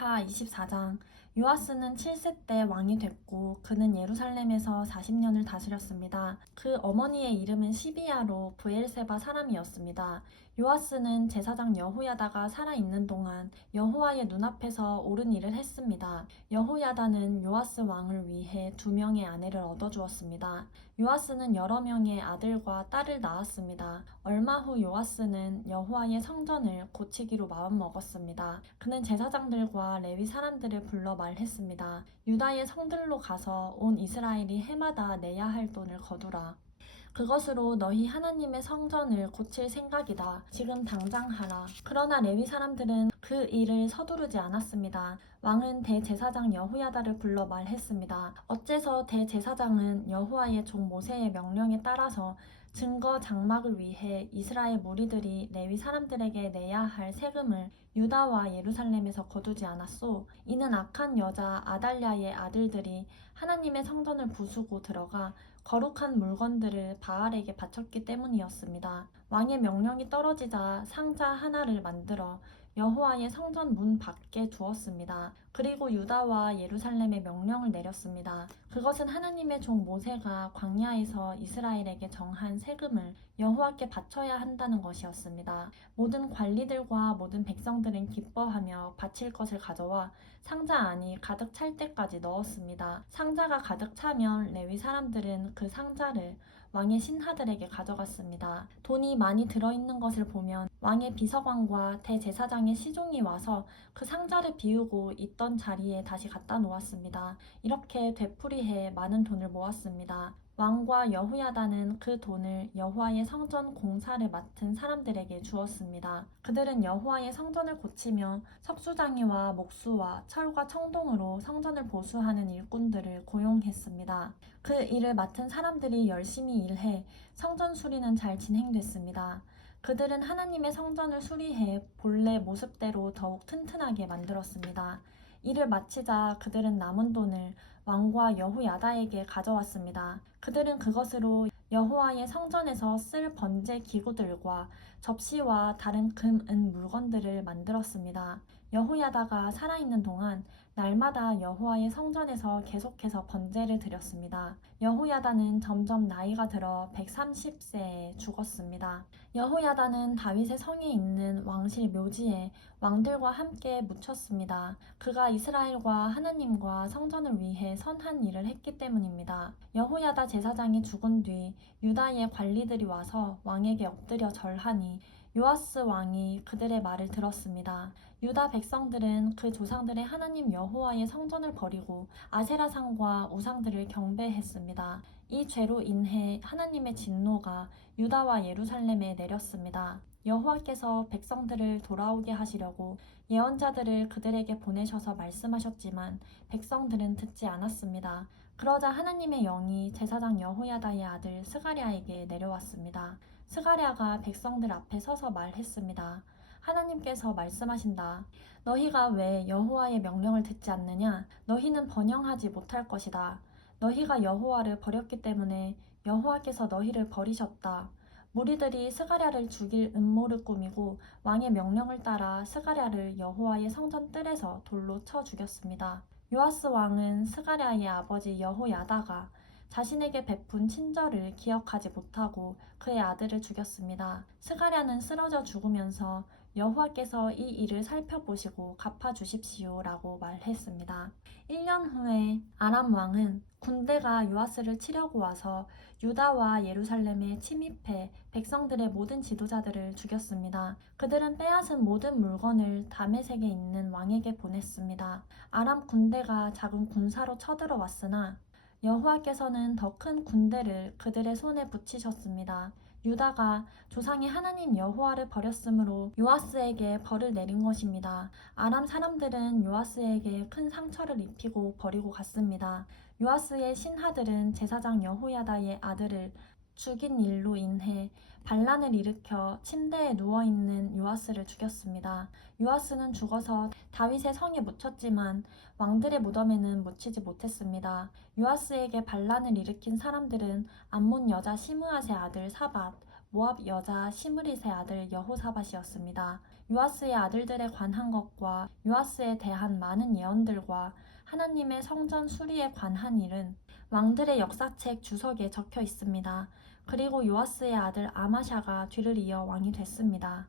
사무엘하 24장. 요아스는 7세 때 왕이 됐고 그는 예루살렘에서 40년을 다스렸습니다. 그 어머니의 이름은 시비야로 브엘세바 사람이었습니다. 요아스는 제사장 여호야다가 살아있는 동안 여호와의 눈앞에서 옳은 일을 했습니다. 여호야다는 요아스 왕을 위해 2명의 아내를 얻어주었습니다. 요아스는 여러 명의 아들과 딸을 낳았습니다. 얼마 후 요아스는 여호와의 성전을 고치기로 마음먹었습니다. 그는 제사장들과 레위 사람들을 불러 말했습니다. 유다의 성들로 가서 온 이스라엘이 해마다 내야 할 돈을 거두라. 그것으로 너희 하나님의 성전을 고칠 생각이다. 지금 당장 하라. 그러나 레위 사람들은 그 일을 서두르지 않았습니다. 왕은 대제사장 여호야다를 불러 말했습니다. 어째서 대제사장은 여호와의 종 모세의 명령에 따라서 증거 장막을 위해 이스라엘 무리들이 레위 사람들에게 내야 할 세금을 유다와 예루살렘에서 거두지 않았소? 이는 악한 여자 아달랴의 아들들이 하나님의 성전을 부수고 들어가 거룩한 물건들을 바알에게 바쳤기 때문이었습니다. 왕의 명령이 떨어지자 상자 하나를 만들어 여호와의 성전 문 밖에 두었습니다. 그리고 유다와 예루살렘에 명령을 내렸습니다. 그것은 하나님의 종 모세가 광야에서 이스라엘에게 정한 세금을 여호와께 바쳐야 한다는 것이었습니다. 모든 관리들과 모든 백성들은 기뻐하며 바칠 것을 가져와 상자 안이 가득 찰 때까지 넣었습니다. 상자가 가득 차면 레위 사람들은 그 상자를 왕의 신하들에게 가져갔습니다. 돈이 많이 들어있는 것을 보면 왕의 비서관과 대제사장의 시종이 와서 그 상자를 비우고 있던 자리에 다시 갖다 놓았습니다. 이렇게 되풀이해 많은 돈을 모았습니다. 왕과 여호야다는 그 돈을 여호와의 성전 공사를 맡은 사람들에게 주었습니다. 그들은 여호와의 성전을 고치며 석수장이와 목수와 철과 청동으로 성전을 보수하는 일꾼들을 고용했습니다. 그 일을 맡은 사람들이 열심히 일해 성전 수리는 잘 진행됐습니다. 그들은 하나님의 성전을 수리해 본래 모습대로 더욱 튼튼하게 만들었습니다. 일을 마치자 그들은 남은 돈을 왕과 여호야다에게 가져왔습니다. 그들은 그것으로 여호와의 성전에서 쓸 번제 기구들과 접시와 다른 금, 은 물건들을 만들었습니다. 여호야다가 살아있는 동안 날마다 여호와의 성전에서 계속해서 번제를 드렸습니다. 여호야다는 점점 나이가 들어 130세에 죽었습니다. 여호야다는 다윗의 성에 있는 왕실 묘지에 왕들과 함께 묻혔습니다. 그가 이스라엘과 하나님과 성전을 위해 선한 일을 했기 때문입니다. 여호야다 제사장이 죽은 뒤 유다의 관리들이 와서 왕에게 엎드려 절하니 요아스 왕이 그들의 말을 들었습니다. 유다 백성들은 그 조상들의 하나님 여호와의 성전을 버리고 아세라상과 우상들을 경배했습니다. 이 죄로 인해 하나님의 진노가 유다와 예루살렘에 내렸습니다. 여호와께서 백성들을 돌아오게 하시려고 예언자들을 그들에게 보내셔서 말씀하셨지만 백성들은 듣지 않았습니다. 그러자 하나님의 영이 제사장 여호야다의 아들 스가랴에게 내려왔습니다. 스가랴가 백성들 앞에 서서 말했습니다. 하나님께서 말씀하신다. 너희가 왜 여호와의 명령을 듣지 않느냐? 너희는 번영하지 못할 것이다. 너희가 여호와를 버렸기 때문에 여호와께서 너희를 버리셨다. 무리들이 스가랴를 죽일 음모를 꾸미고 왕의 명령을 따라 스가랴를 여호와의 성전 뜰에서 돌로 쳐 죽였습니다. 요아스 왕은 스가랴의 아버지 여호야다가 자신에게 베푼 친절을 기억하지 못하고 그의 아들을 죽였습니다. 스가랴는 쓰러져 죽으면서 여호와께서 이 일을 살펴보시고 갚아주십시오 라고 말했습니다. 1년 후에 아람 왕은 군대가 요아스를 치려고 와서 유다와 예루살렘에 침입해 백성들의 모든 지도자들을 죽였습니다. 그들은 빼앗은 모든 물건을 다메섹에 있는 왕에게 보냈습니다. 아람 군대가 작은 군사로 쳐들어왔으나 여호와께서는 더 큰 군대를 그들의 손에 붙이셨습니다. 유다가 조상의 하나님 여호와를 버렸으므로 요아스에게 벌을 내린 것입니다. 아람 사람들은 요아스에게 큰 상처를 입히고 버리고 갔습니다. 요아스의 신하들은 제사장 여호야다의 아들을 죽인 일로 인해 반란을 일으켜 침대에 누워있는 요아스를 죽였습니다. 요아스는 죽어서 다윗의 성에 묻혔지만 왕들의 무덤에는 묻히지 못했습니다. 요아스에게 반란을 일으킨 사람들은 암몬 여자 시므앗의 아들 사밧, 모압 여자 시므릿의 아들 여호사밧이었습니다. 요아스의 아들들에 관한 것과 요아스에 대한 많은 예언들과 하나님의 성전 수리에 관한 일은 왕들의 역사책 주석에 적혀 있습니다. 그리고 요아스의 아들 아마샤가 뒤를 이어 왕이 됐습니다.